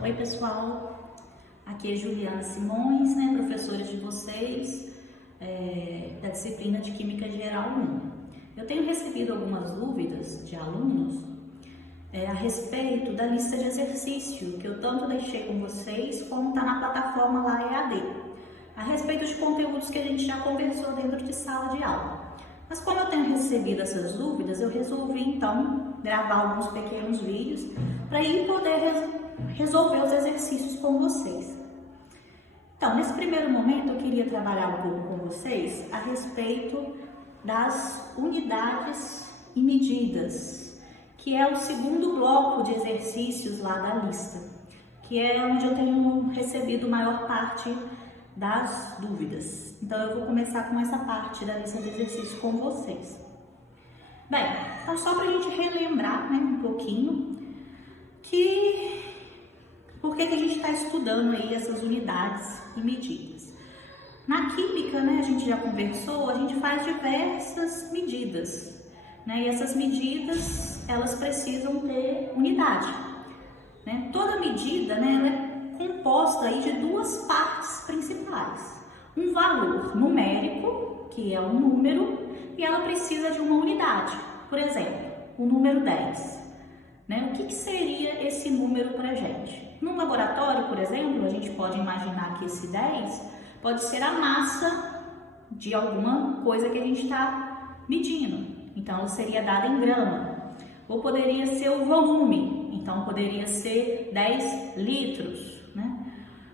Oi pessoal, aqui é Juliana Simões, professora de vocês da disciplina de Química Geral 1. Eu tenho recebido algumas dúvidas de alunos a respeito da lista de exercício que eu tanto deixei com vocês como está na plataforma lá EAD, a respeito de conteúdos que a gente já conversou dentro de sala de aula. Mas como eu tenho recebido essas dúvidas, eu resolvi então gravar alguns pequenos vídeos para ir poder resolver os exercícios com vocês. Então, nesse primeiro momento, eu queria trabalhar um pouco com vocês a respeito das unidades e medidas, que é o segundo bloco de exercícios lá da lista, que é onde eu tenho recebido a maior parte das dúvidas. Então, eu vou começar com essa parte da lista de exercícios com vocês. Bem, então só para a gente relembrar um pouquinho por que a gente está estudando aí essas unidades e medidas. Na química, a gente já conversou, a gente faz diversas medidas, e essas medidas, elas precisam ter unidade, Toda medida, ela é composta aí de duas partes principais. Um valor numérico, que é um número, e ela precisa de uma unidade. Por exemplo, o número 10. O que seria esse número para a gente? No laboratório, por exemplo, a gente pode imaginar que esse 10 pode ser a massa de alguma coisa que a gente está medindo. Então, ela seria dada em grama. Ou poderia ser o volume. Então, poderia ser 10 litros.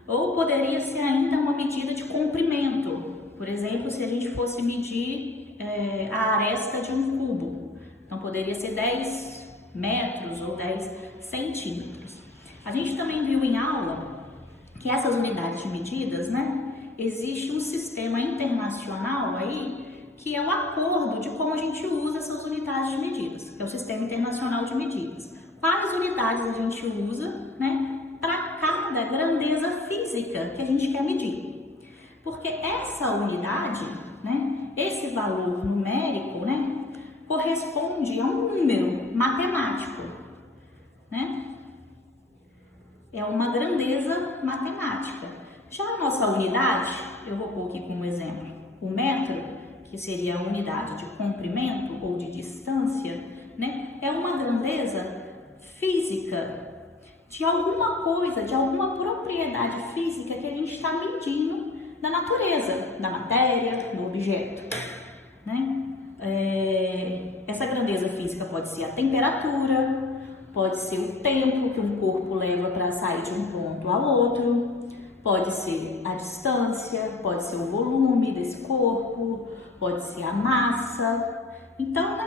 Ou poderia ser ainda uma medida de comprimento. Por exemplo, se a gente fosse medir a aresta de um cubo. Então, poderia ser 10 metros ou 10 centímetros. A gente também viu em aula que essas unidades de medidas, existe um sistema internacional aí que é o acordo de como a gente usa essas unidades de medidas, que é o Sistema Internacional de Medidas. Quais unidades a gente usa, para cada grandeza física que a gente quer medir? Porque essa unidade, esse valor numérico, corresponde a um número matemático, É uma grandeza matemática. Já a nossa unidade, eu vou pôr aqui como exemplo, o metro, que seria a unidade de comprimento ou de distância, é uma grandeza física de alguma coisa, de alguma propriedade física que a gente está medindo da natureza, da matéria, do objeto, Essa grandeza física pode ser a temperatura, pode ser o tempo que um corpo leva para sair de um ponto ao outro, pode ser a distância, pode ser o volume desse corpo, pode ser a massa. Então,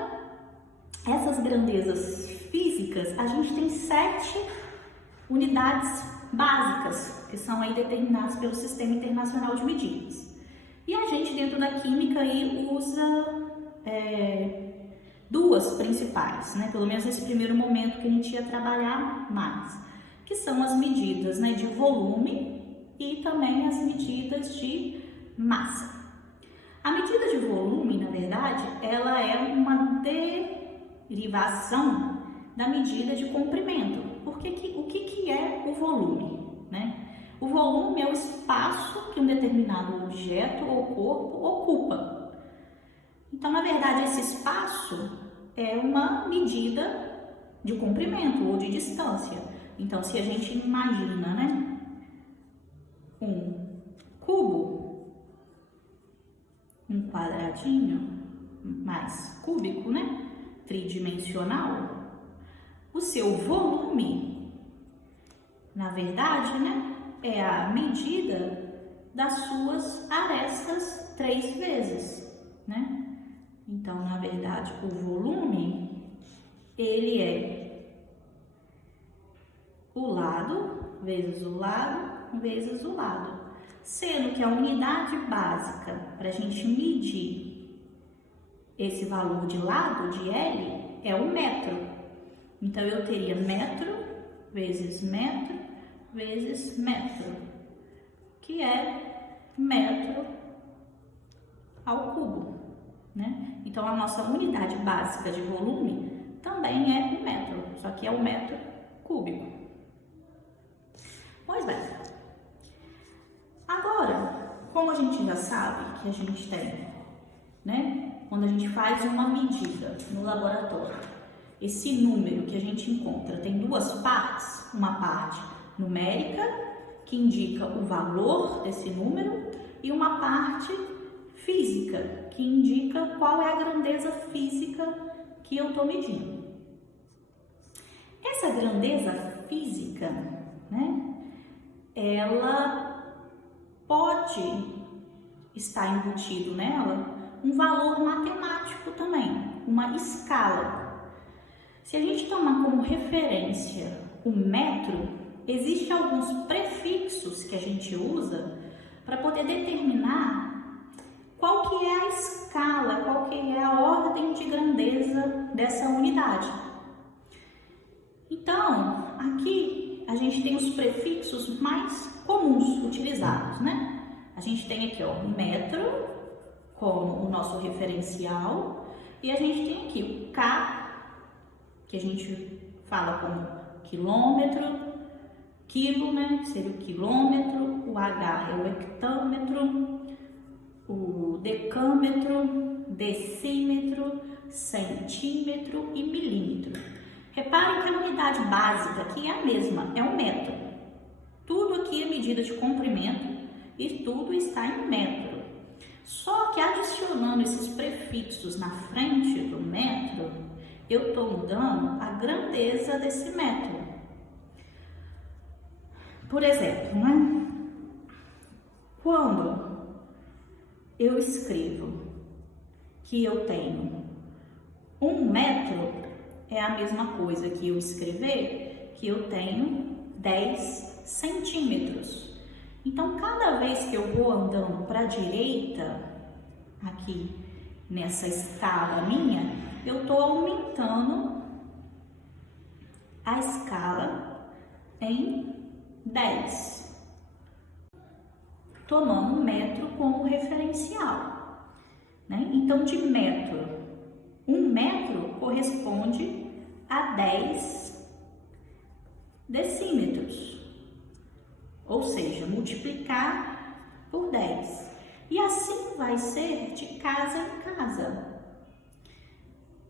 essas grandezas físicas, a gente tem 7 unidades básicas, que são aí determinadas pelo Sistema Internacional de Medidas. E a gente, dentro da química, aí usa duas principais, pelo menos nesse primeiro momento que a gente ia trabalhar mais, que são as medidas de volume e também as medidas de massa. A medida de volume, na verdade, ela é uma derivação da medida de comprimento. Porque o que é o volume? O volume é o espaço que um determinado objeto ou corpo ocupa. Então, na verdade, esse espaço é uma medida de comprimento ou de distância. Então, se a gente imagina, um cubo, um quadradinho mais cúbico, tridimensional, o seu volume, na verdade, é a medida das suas arestas 3 vezes, Então, na verdade, o volume, ele é o lado vezes o lado vezes o lado. Sendo que a unidade básica para a gente medir esse valor de lado, de L, é o metro. Então, eu teria metro vezes metro vezes metro, que é metro ao cubo. Então, a nossa unidade básica de volume também é o metro, só que é o metro cúbico. como a gente já sabe que a gente tem, né? Quando a gente faz uma medida no laboratório, esse número que a gente encontra tem duas partes, uma parte numérica, que indica o valor desse número, e uma parte física, que indica qual é a grandeza física que eu estou medindo. Essa grandeza física, né, ela pode estar embutido nela um valor matemático também, uma escala. Se a gente tomar como referência o metro, existem alguns prefixos que a gente usa para poder determinar qual que é a escala, qual que é a ordem de grandeza dessa unidade. Então, aqui a gente tem os prefixos mais comuns utilizados, né? A gente tem aqui, ó, metro como o nosso referencial, e a gente tem aqui o K, que a gente fala como quilômetro, quilo, né, seria o quilômetro, o H é o hectômetro, o decâmetro, decímetro, centímetro e milímetro. Reparem que a unidade básica aqui é a mesma, é o metro. Tudo aqui é medida de comprimento e tudo está em metro. Só que adicionando esses prefixos na frente do metro, eu estou mudando a grandeza desse metro. Por exemplo, né? Quando eu escrevo que eu tenho 1 metro, é a mesma coisa que eu escrever que eu tenho 10 centímetros. Então, cada vez que eu vou andando para a direita, aqui nessa escala minha, eu estou aumentando a escala em 10, tomando metro como referencial, né? Então, de metro, 1 metro corresponde a 10 decímetros. Ou seja, multiplicar por 10. E assim vai ser de casa em casa.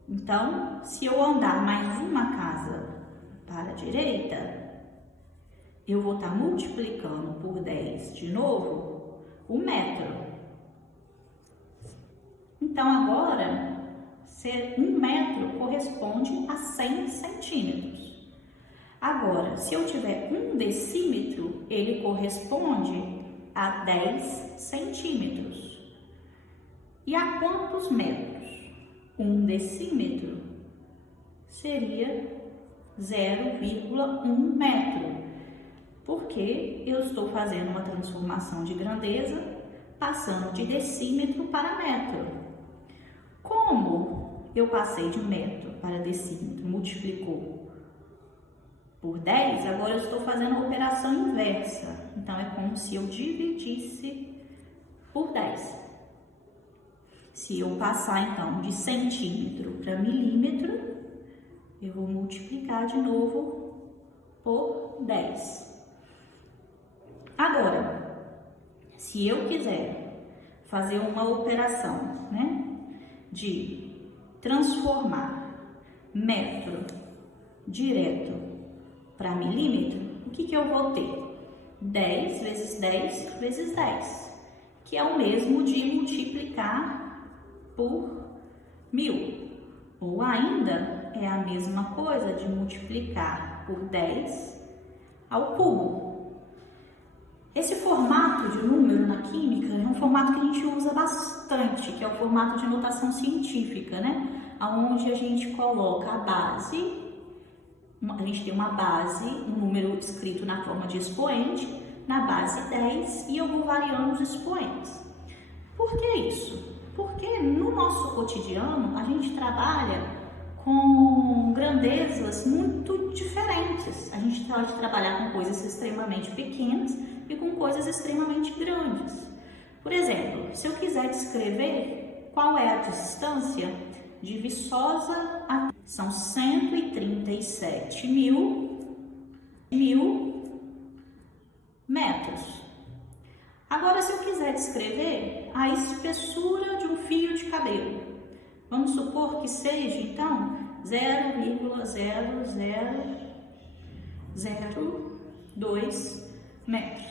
Então, se eu andar mais uma casa para a direita, eu vou estar multiplicando por 10 de novo o metro. Então, agora, 1 metro corresponde a 100 centímetros. Agora, se eu tiver 1 decímetro, ele corresponde a 10 centímetros. E a quantos metros? 1 decímetro seria 0,1 metro, porque eu estou fazendo uma transformação de grandeza, passando de decímetro para metro. Como eu passei de metro para decímetro, multiplicou por 10, agora eu estou fazendo a operação inversa. Então, é como se eu dividisse por 10. Se eu passar, então, de centímetro para milímetro, eu vou multiplicar de novo por 10. Agora, se eu quiser fazer uma operação, né, de transformar metro direto para milímetro, o que eu vou ter? 10 vezes 10 vezes 10, que é o mesmo de multiplicar por 1000. Ou ainda, é a mesma coisa de multiplicar por 10 ao cubo. Esse formato de número na química é um formato que a gente usa bastante, que é o formato de notação científica, né? Onde a gente coloca a base. A gente tem uma base, um número escrito na forma de expoente, na base 10, e eu vou variando os expoentes. Por que isso? Porque no nosso cotidiano a gente trabalha com grandezas muito diferentes. A gente pode trabalhar com coisas extremamente pequenas e com coisas extremamente grandes. Por exemplo, se eu quiser descrever qual é a distância de Viçosa a... São 137 mil metros. Agora, se eu quiser descrever a espessura de um fio de cabelo, vamos supor que seja, então, 0,0002 metros.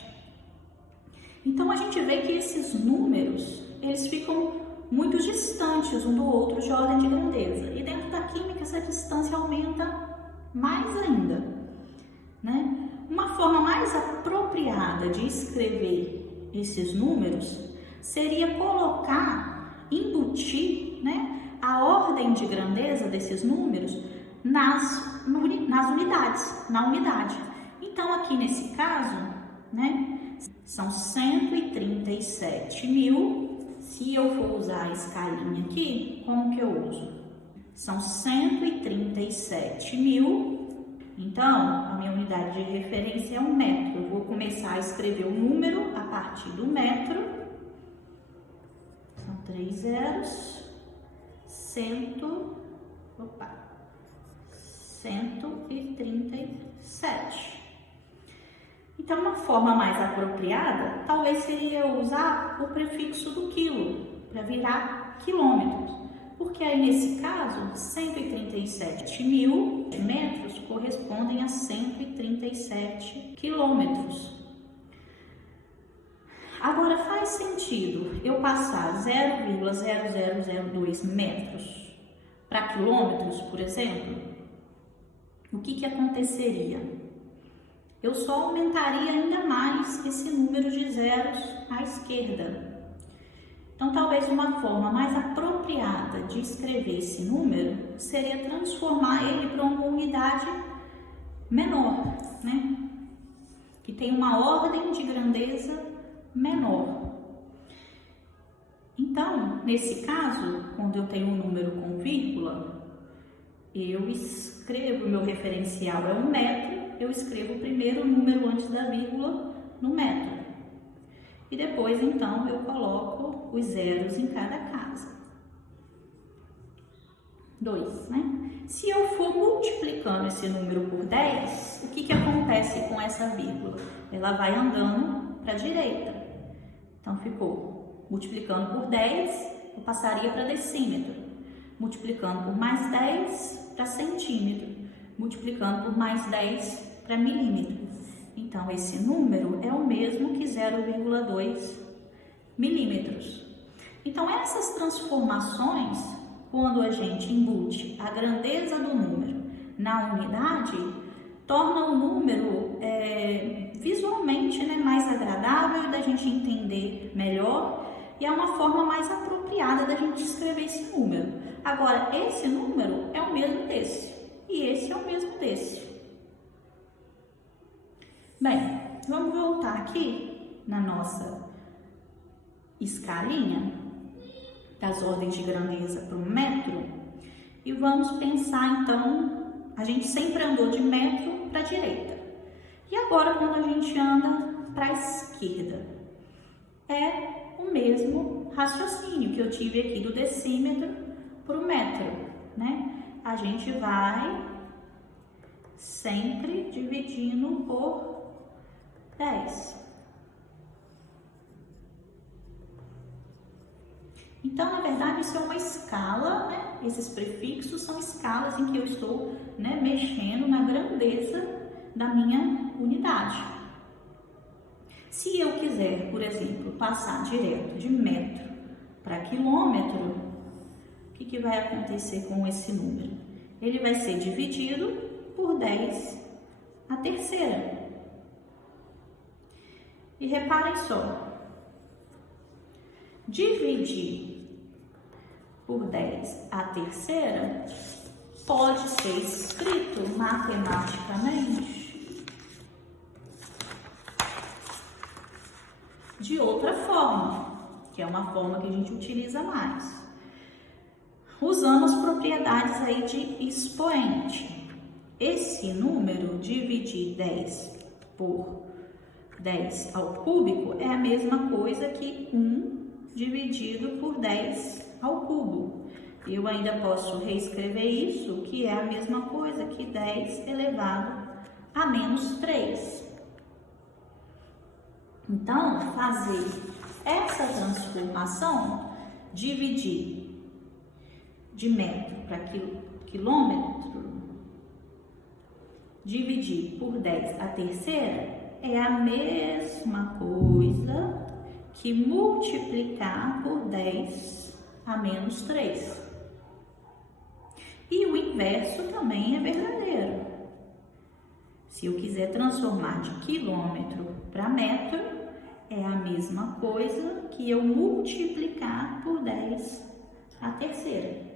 Então, a gente vê que esses números, eles ficam muito distantes um do outro de ordem de grandeza. E dentro da química, essa distância aumenta mais ainda, né? Uma forma mais apropriada de escrever esses números seria embutir, né, a ordem de grandeza desses números na unidade. Então, aqui nesse caso, né, são 137 mil. Se eu for usar a escalinha aqui, como que eu uso? São 137 mil. Então, a minha unidade de referência é um metro. Eu vou começar a escrever o número a partir do metro. São 3 zeros. 137. Então, uma forma mais apropriada, talvez seria usar o prefixo do quilo, para virar quilômetros. Porque aí, nesse caso, 137 mil metros correspondem a 137 quilômetros. Agora, faz sentido eu passar 0,0002 metros para quilômetros, por exemplo? O que aconteceria? Eu só aumentaria ainda mais esse número de zeros à esquerda. Então, talvez uma forma mais apropriada de escrever esse número seria transformar ele para uma unidade menor, né? Que tem uma ordem de grandeza menor. Então, nesse caso, quando eu tenho um número com vírgula, eu escrevo, meu referencial é um metro, eu escrevo o primeiro número antes da vírgula no metro. E depois, então, eu coloco os zeros em cada casa. 2, né? Se eu for multiplicando esse número por 10, o que acontece com essa vírgula? Ela vai andando para a direita. Então, ficou multiplicando por 10, eu passaria para decímetro. Multiplicando por mais 10 para centímetro. Multiplicando por mais 10 para milímetro. Então, esse número é o mesmo que 0,2 milímetros. Então, essas transformações, quando a gente embute a grandeza do número na unidade, torna o número visualmente, né, mais agradável da gente entender melhor e é uma forma mais apropriada da gente escrever esse número. Agora, esse número é o mesmo desse e esse é o mesmo desse. Bem, vamos voltar aqui na nossa escalinha das ordens de grandeza para o metro e vamos pensar então, a gente sempre andou de metro para a direita e agora quando a gente anda para a esquerda é o mesmo raciocínio que eu tive aqui do decímetro para o metro, né? A gente vai sempre dividindo por 10. Então, na verdade, isso é uma escala, né? Esses prefixos são escalas em que eu estou, né, mexendo na grandeza da minha unidade. Se eu quiser, por exemplo, passar direto de metro para quilômetro, o que vai acontecer com esse número? Ele vai ser dividido por 10 a terceira. E reparem só, dividir por 10 a terceira pode ser escrito matematicamente de outra forma, que é uma forma que a gente utiliza mais, usando as propriedades aí de expoente. Esse número, dividir 10 por 10 ao cúbico, é a mesma coisa que 1 dividido por 10 ao cubo. Eu ainda posso reescrever isso, que é a mesma coisa que 10 elevado a menos 3. Então, fazer essa transformação, dividir de metro para quilômetro, dividir por 10 a terceira, é a mesma coisa que multiplicar por 10 a menos 3. E o inverso também é verdadeiro. Se eu quiser transformar de quilômetro para metro, é a mesma coisa que eu multiplicar por 10 a terceira.